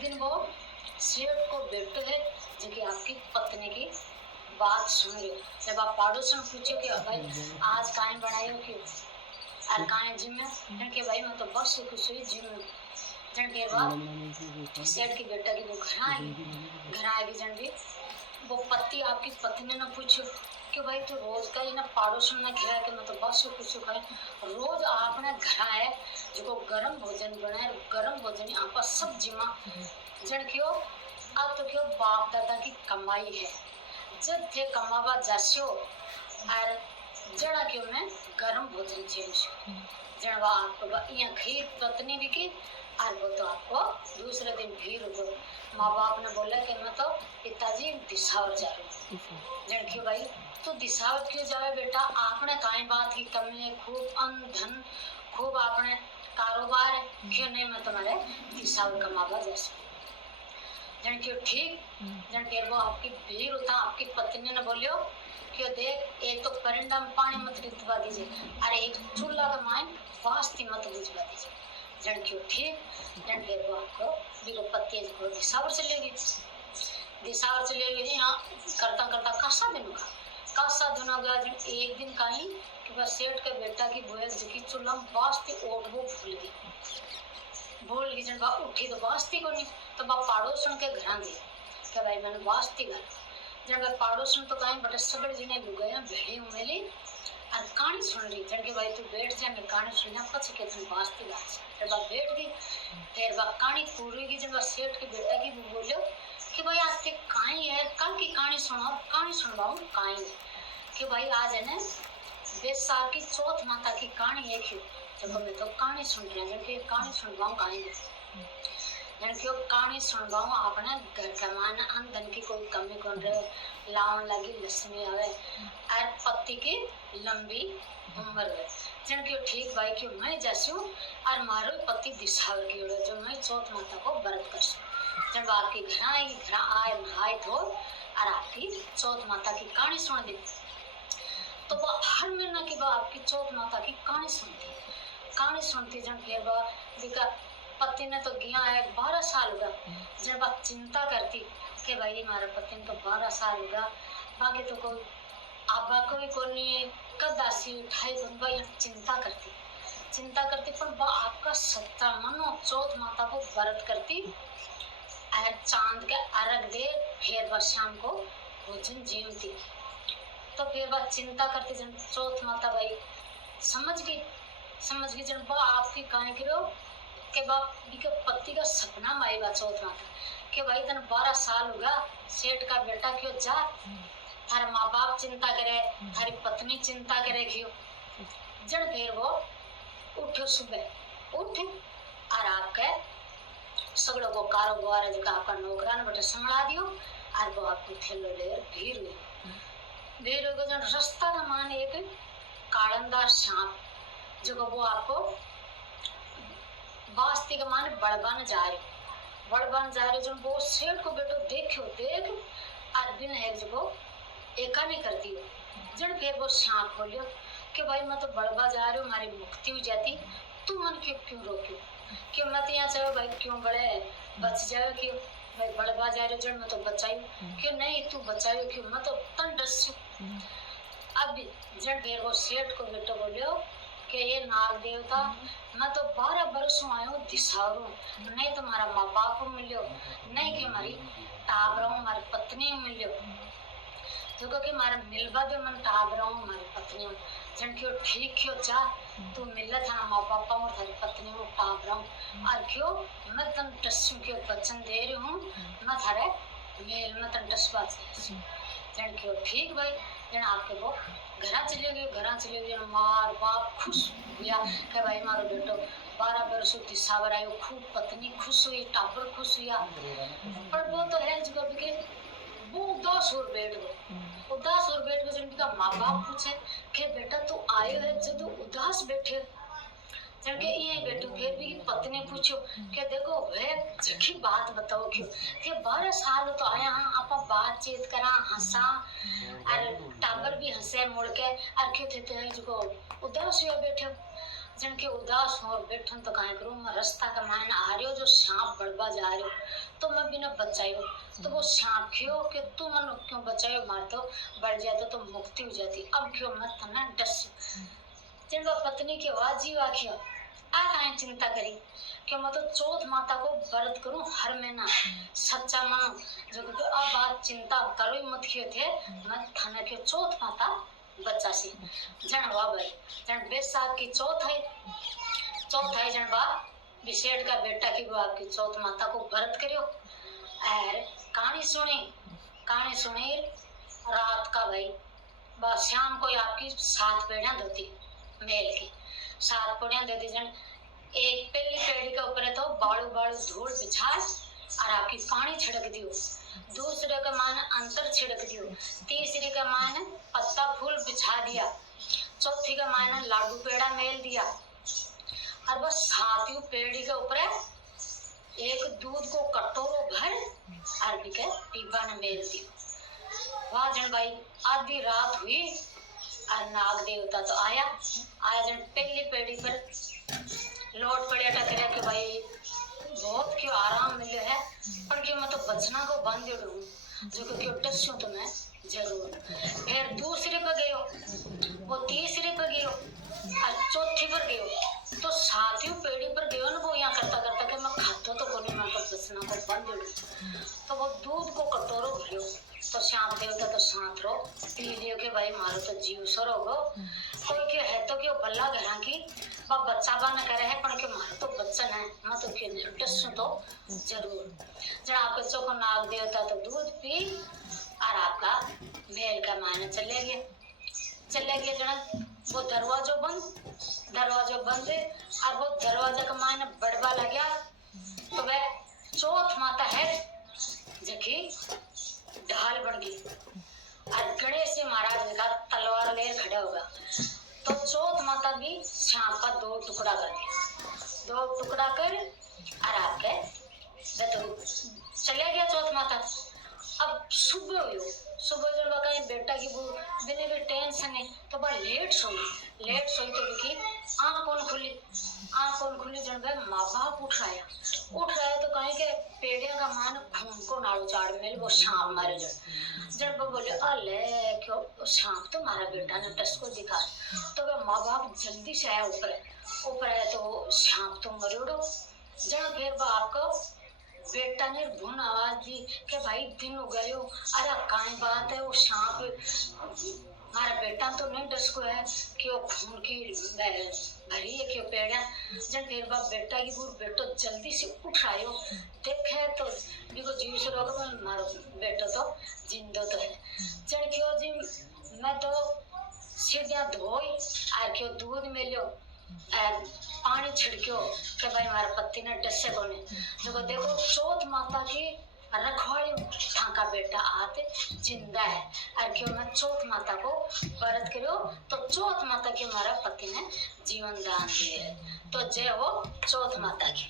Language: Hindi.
दिन वो सेठ को बेटो है जो कि आपकी पत्नी की बात सुन रहे हो। जब आप पड़ोसन पूछो कि भाई आज काहे बनायो क्यों और काहे जिम में कि भाई मैं तो बस कुछ हुई जिम में जन के बाद सेठ की बेटा की वो घर आएगी जन भी वो पति आपकी पत्नी ने पूछो कि भाई तू रोज का ही ना पड़ोसन में खिलाए कि मैं तो बस कुछ खाए रोज आपने घर आए जो गरम भोजन बनाए गरम भोजन आपका सब्जी में जन क्यों अब तो क्यों बाप दादा की कमाई है जब थे कमावा जास्यो और जड़ा क्यों मैं गरम भोजन चेंजो जड़वा आपको यहाँ खीर पत्नी भी की और वो तो आपको दूसरे दिन फिर माँ बाप ने बोला कि मैं तो पिताजी दिशावर जा रही हूँ जन क्यों भाई तो दिशावर क्यों जावे बेटा आपने काई बात की कमी है खूब अन्न धन खूब आपने कारोबार है क्यों नहीं मैं तुम्हारे दिशावर कमावा जैसे जन क्यों ठीक जन के वो आपकी भीड़ होता आपकी पत्नी ने बोलियो क्यों देख एक तो परिंदा में पानी मत रितवा दीजिए अरे एक चूल्हा का माइन वास्ती मत बुझवा दीजिए जन क्यों ठीक जन फिर वो आपको बिलो पत्ती को दिशावर चलेगी यहाँ करता करता कासा दिन हो गया जन एक दिन कहीं कि बस सेठ के बेटा की भोज की चूल्हा में वास्ती ओट वो भूल गई जन बा उठी तो वास्ती को नहीं तो बा पड़ोसन के घर गई क्या भाई मैंने वास्ती घर जन बा पड़ोसन तो कहीं बटे सगड़ जिने लुगाया भेड़ी उमेली और कहानी सुन रही जन के भाई तू बैठ जा मैं कहानी सुनना पछ के तुम वास्ती घर से बा बैठ गई फिर बा कहानी पूरी की जब सेठ के बेटा की बोलो कि भाई आज तक कहानी है कल की कहानी सुनाओ कहानी सुनवाऊं कहानी कि भाई आज है ना बैसाख की चौथ माता की कहानी है क्यों जब मैं तो कहानी सुन रही हूँ कि कहानी सुनवाऊं कहानी जन क्यों कहानी सुनवाऊं आपने घर का मान धन की कोई कमी कौन रहे लावन लगी लक्ष्मी आवे और पति की लंबी उम्र है जन क्यों ठीक भाई क्यों मैं जैसी हूँ और मारो पति दिशावर की ओर जो मैं चौथ माता को व्रत कर जब आपके घर आए नहाए धो और आपकी चौथ माता की कहानी सुन दी तो वो हर महीना की बात आपकी चौथ माता की कहानी सुनती जन फिर बिका पति ने तो गया है 12 साल होगा जब बात चिंता करती कि भाई हमारे पति ने तो 12 साल होगा बाकी तो कोई आबा कोई को नहीं कदासी उठाई बनवा चिंता करती पर वह आपका सत्ता मनो चौथ माता को व्रत करती और चांद के अर्घ दे फिर वह शाम को भोजन जीवती तो फिर वह चिंता करती जन चौथ माता भाई समझ गई जन वह आपकी कहानी करो के बाप के पति का सपना माई बा चौथ माता के भाई तन 12 साल होगा सेठ का बेटा क्यों जा थारे माँ बाप चिंता करे थारी पत्नी चिंता करे क्यों जन फिर वो उठो सुबह उठ और आपके सगड़ों को कारोबार है जो आपका नौकरान बटे संभला दियो और वो आपको थैलो ले भीड़ हो जन रास्ता का मान एक कालंदार सांप जो वो आपको वास्ती का मान बड़बन जा रहे जो वो सेठ को बेटो देख और बिन है जो एका नहीं करती जन फिर वो सांप खोलियो कि भाई मैं तो बड़बा जा रही हूँ हमारी मुक्ति हो जाती तू मन क्यों रोक्यो क्यों मत यहाँ चलो भाई क्यों बड़े बच जाओ क्यों भाई बड़बा जा रहे जन मैं तो बचाई क्यों नहीं तू बचाई क्यों मैं तो तन डस अब जन फिर वो सेठ को बेटो बोलियो कि ये नाग देवता मैं तो 12 वर्षों आयो दिशारू नहीं तुम्हारा माँ बाप मिलो नहीं कि हमारी टाबरों हमारी पत्नी मिलो तो क्योंकि हमारा मिलवा भी मन टाबरों हमारी पत्नी जन क्यों ठीक क्यों जा तू मिलत है माँ बापा और थारी पत्नी को टाबरों और क्यों मैं तन टस्सू क्यों वचन दे रही हूँ मैं थारे मेल में तन टस्बा जन क्यों ठीक भाई जन आपके वो घर चले गए मार बाप खुश हुआ कि भाई मारो बेटो 12 वर्ष दिशावर आयो खूब पत्नी खुश हुई टाबर खुश हुआ पर वो तो है जो के वो उदास और बैठ गए जिनका माँ बाप पूछे कि बेटा तू आयो है जब उदास बैठे जबकि ये बेटो फिर भी पत्नी पूछो कि देखो वे जखी बात बताओ क्यों कि 12 साल तो आया हाँ आपा बातचीत करा हंसा और टाबर भी हंसे मुड़ के और क्यों थे हैं जो उदास हुए बैठे जन के उदास हो बैठन तो कहीं करूँ मैं रास्ता का मान आ रही हो जो सांप बड़बा जा रहे हो तो मैं बिना बचायो। तो वो सांप क्यों कि तू मनु क्यों बचायो, मार तो बढ़ जाता तो मुक्ति हो जाती, अब क्यों मत ना डस। जिनका पत्नी के वाजी वाक्य आ काहे चिंता करी, कि मैं तो चौथ माता को व्रत करूं हर महीना, सच्चा मानो जो कि अब बात चिंता करो ही मत किए थे, मैं थाने के चौथ माता बच्चा से जन वा भाई जन बैसाख की चौथ है, चौथ है जन बा विशेष का बेटा की वो आपकी चौथ माता को व्रत करियो। और कहानी सुनी रात का भाई बा शाम को आपकी 7 पेड़ियां धोती मेल की, 7 पेड़ियां धोती जन एक पहली पेड़ी के ऊपर तो बालू बालू धूल बिछा और आपकी पानी छिड़क दियो, दूसरे का मान अंतर छिड़क दियो, तीसरी का मान पत्ता फूल बिछा दिया, चौथी का मान लाडू पेड़ा मेल दिया, और बस 7वीं पेड़ी के ऊपर एक दूध को कटोरो भर और बिके पीपा ने मेल दियो। वहां जन भाई आधी रात हुई और नाग देवता तो आया जन पहली पेड़ी पर लौट पड़े टकरा के भाई बहुत क्यों आराम मिले है, पर क्यों मैं तो बचना को बंद जोड़ू जो कि क्यों टस्यूं तो मैं जरूर। फिर दूसरे पर गयो, वो तीसरे पर गयो और चौथी पर गयो, तो 7वीं पेड़ी पर गयो ना वो यहाँ करता करता कि मैं खातो तो कोनी मैं तो बचना को बंद जोड़ू। तो वो दूध को कटोरो भरियो, तो श्याम देवता तो साथ रो पी लियो के भाई मारो तो जीव सरो गो, कोई के है तो क्यों बल्ला घरा की बा बच्चा बा न करे है, पर के मारो तो बच्चा है मैं तो क्यों टस्यूं तो जरूर। जब आपके चौको नाग देवता तो दूध पी और आपका मेल का मायने चले गए जन वो दरवाजो बंद और वो दरवाजा का मायने बड़वा लग गया, तो वह चौथ माता है जकी ढाल बन गई और गणेश जी महाराज का तलवार ले खड़ा होगा। तो चौथ माता भी सांप का 2 टुकड़ा कर दिया, 2 टुकड़ा कर और आपके चले गया चौथ माता। अब सुबह हुई जब कहीं बेटा की वो बिना भी टेंशन है तो बा लेट सोई तो देखी आँख कौन खुली जन भाई माँ बाप उठ रहा है तो कहीं के पेड़िया का मान खून को नाड़ू चाड़ में वो सांप मारे जन बोले अले क्यों सांप तो मारा बेटा ने टस को दिखा, तो वह माँ बाप जल्दी से आया ऊपर आया तो सांप तो मरोड़ो जन फिर बाप को बेटा ने भून आवाज दी कि भाई दिन हो गयो, अरे काई बात है वो सांप हमारा बेटा तो नहीं डस को है कि वो खून की भरी है क्यों पेड़ा। जब फिर बाप बेटा की बूढ़ बेटो जल्दी से उठ आयो देखे तो बिको जीव से रोको मारो बेटो तो जिंदो तो है। जन क्यों जी मैं तो सीढ़ियां धोई और क्यों दूध में लियो पानी छिड़क्यो कि भाई हमारे पति ने डसे कोने जो देखो चौथ माता की रखवाली थाका बेटा आते जिंदा है और क्यों मैं चौथ माता को व्रत करो तो चौथ माता के हमारा पति ने जीवन दान दिए, तो जय हो चौथ माता की।